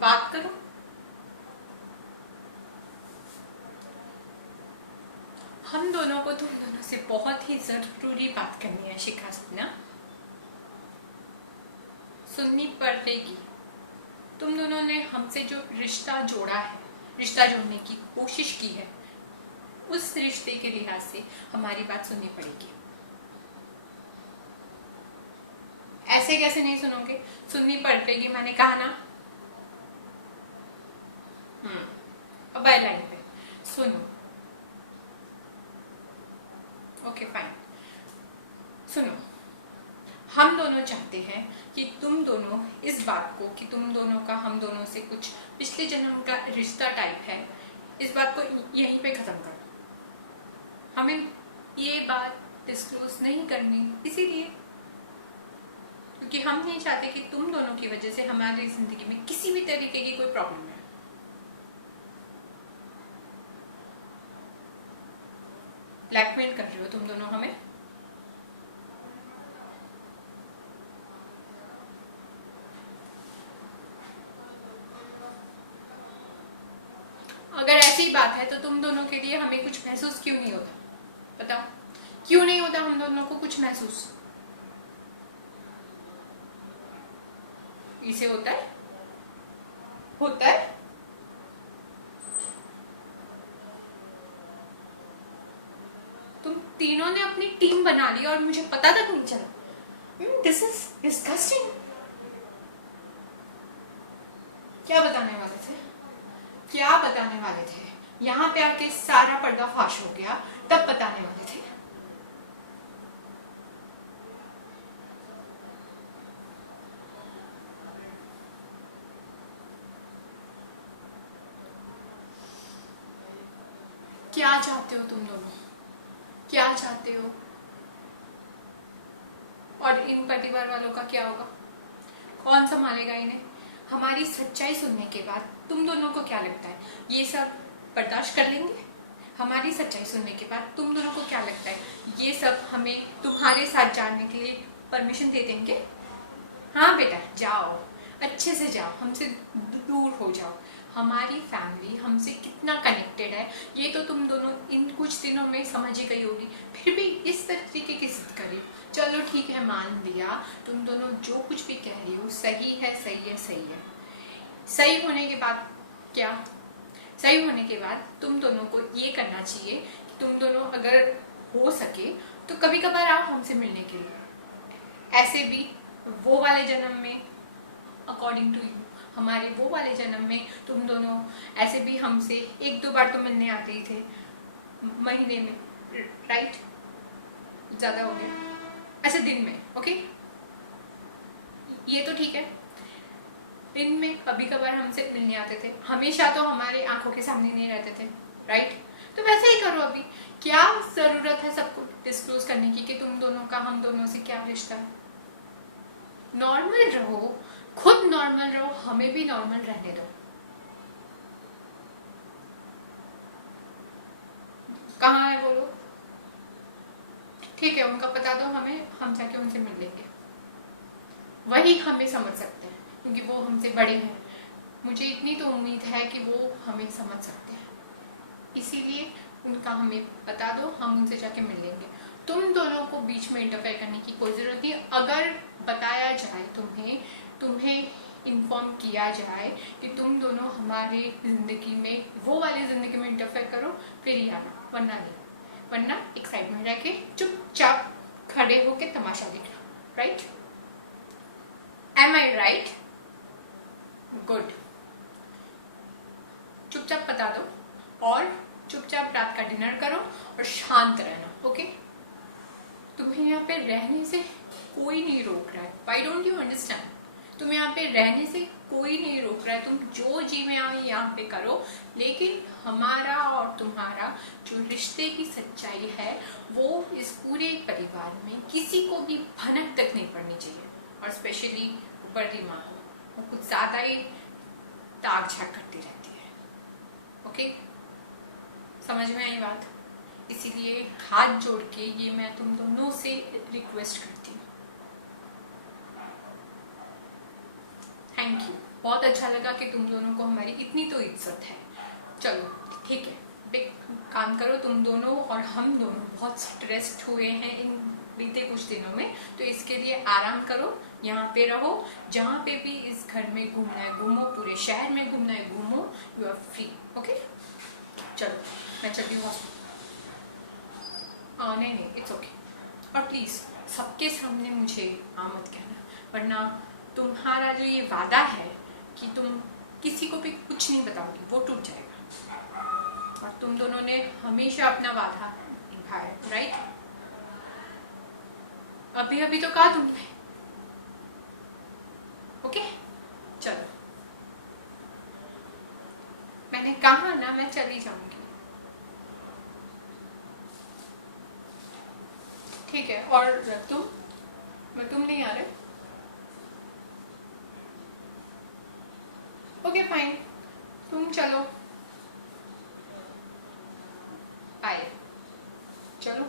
बात करो। हम दोनों को तुम दोनों से बहुत ही जरूरी बात करनी है शिखा सपना, सुननी पड़ेगी। तुम दोनों ने हमसे जो रिश्ता जोड़ा है, रिश्ता जोड़ने की कोशिश की है, उस रिश्ते के लिहाज से हमारी बात सुननी पड़ेगी। ऐसे कैसे नहीं सुनोगे? सुननी पड़ेगी, मैंने कहा ना। अब आए लाइन पे, सुनो। ओके फाइन, सुनो। हम दोनों चाहते हैं कि तुम दोनों इस बात को, कि तुम दोनों का हम दोनों से कुछ पिछले जन्म का रिश्ता टाइप है, इस बात को यहीं पे खत्म करो। हमें ये बात डिस्क्लोज नहीं करनी, इसीलिए क्योंकि हम नहीं चाहते कि तुम दोनों की वजह से हमारी जिंदगी में किसी भी तरीके की कोई प्रॉब्लम है। ब्लैकमेल कर रहे हो तुम दोनों हमें। अगर ऐसी बात है तो तुम दोनों के लिए हमें कुछ महसूस क्यों नहीं होता? बताओ, क्यों नहीं होता हम दोनों को कुछ महसूस? इसे होता है, होता है। तुम तीनों ने अपनी टीम बना ली और मुझे पता तक नहीं चला। This is disgusting. क्या बताने वाले थे? क्या बताने वाले थे? यहाँ पे आके सारा पर्दाफाश हो गया, तब बताने वाले थे। क्या चाहते हो तुम दोनों? क्या चाहते हो? और इन परिवार वालों का क्या होगा? कौन संभालेगा इन्हें? हमारी सच्चाई सुनने के बाद तुम दोनों को क्या लगता है, ये सब बर्दाश्त कर लेंगे? हमारी सच्चाई सुनने के बाद तुम दोनों को क्या लगता है, ये सब हमें तुम्हारे साथ जाने के लिए परमिशन दे देंगे? हाँ बेटा, जाओ, अच्छे से जाओ, हमसे दूर हो जाओ। हमारी फैमिली हमसे कितना कनेक्टेड है ये तो तुम दोनों इन कुछ दिनों में समझ ही गई होगी, फिर भी इस तरीके की जिद करी। चलो ठीक है, मान लिया, तुम दोनों जो कुछ भी कह रही हो सही है, सही है, सही है। सही होने के बाद क्या? सही होने के बाद तुम दोनों को ये करना चाहिए कि तुम दोनों अगर हो सके तो कभी कभार आओ हमसे मिलने के लिए। ऐसे भी वो वाले जन्म में, अकॉर्डिंग टू यू, हमारे वो वाले जन्म में तुम दोनों ऐसे भी हमसे एक दो बार तो मिलने आते ही थे महीने में, राइट? ज्यादा हो गया, अच्छा दिन में, ओके ये तो ठीक है। दिन में कभी कभार हमसे मिलने आते थे, हमेशा तो हमारे आंखों के सामने नहीं रहते थे, राइट? तो वैसे ही करो अभी। क्या जरूरत है सबको डिस्क्लोज करने की कि तुम दोनों का हम दोनों से क्या रिश्ता है? नॉर्मल रहो, खुद नॉर्मल रहो, हमें भी नॉर्मल रहने दो। कहाँ है वो लोग? ठीक है, उनका पता दो हमें, हम जाके उनसे मिल लेंगे। वही हमें समझ सकते हैं क्योंकि वो हमसे बड़े हैं। मुझे इतनी तो उम्मीद है कि वो हमें समझ सकते हैं, इसीलिए उनका हमें बता दो, हम उनसे जाके मिल लेंगे। तुम दोनों को बीच में इंटरफेयर करने की कोई जरूरत नहीं। अगर बताया जाए तुम्हें इन्फॉर्म किया जाए कि तुम दोनों हमारे जिंदगी में, वो वाली जिंदगी में इंटरफेयर करो, फिर ही आना, वरना नहीं। वरना एक साइड में रह के चुपचाप खड़े होके तमाशा देखना, राइट? एम आई राइट? गुड। चुपचाप बता दो और चुपचाप रात का डिनर करो और शांत रहना, ओके? तुम्हें यहाँ पे रहने से कोई नहीं रोक रहा है। Why don't you understand? तुम्हें यहाँ पे रहने से कोई नहीं रोक रहा है, तुम जो जी में आओ यहाँ पे करो, लेकिन हमारा और तुम्हारा जो रिश्ते की सच्चाई है वो इस पूरे परिवार में किसी को भी भनक तक नहीं पड़नी चाहिए। और स्पेशली बड़ी माँ को, वो कुछ ज्यादा ही ताक झाक करती रहती है, ओके? समझ में आई बात? इसीलिए हाथ जोड़ के ये मैं तुम दोनों से रिक्वेस्ट करती हूँ। Thank you. बहुत अच्छा लगा कि तुम दोनों को हमारी इतनी तो इज्जत है। चलो ठीक है, एक काम करो, तुम दोनों और हम दोनों बहुत स्ट्रेस्ड हुए हैं इन बीते कुछ दिनों में, तो इसके लिए आराम करो, यहाँ पे रहो, जहाँ पे भी इस घर में घूमना है घूमो, पूरे शहर में घूमना है घूमो, यू आर फ्री। ओके चलो मैं चलती हूँ हॉस्पिटल। नहीं नहीं इट्स ओके। और प्लीज़ सबके सामने मुझे मत कहना, वरना तुम्हारा जो ये वादा है कि तुम किसी को भी कुछ नहीं बताओगी वो टूट जाएगा। और तुम दोनों ने हमेशा अपना वादा निभाया, राइट? अभी अभी तो कहा तुमने। ओके चलो, मैंने कहा ना मैं चली जाऊंगी। ठीक है, और तुम नहीं आ रहे? ओके फाइन, तुम चलो, बाय, चलो।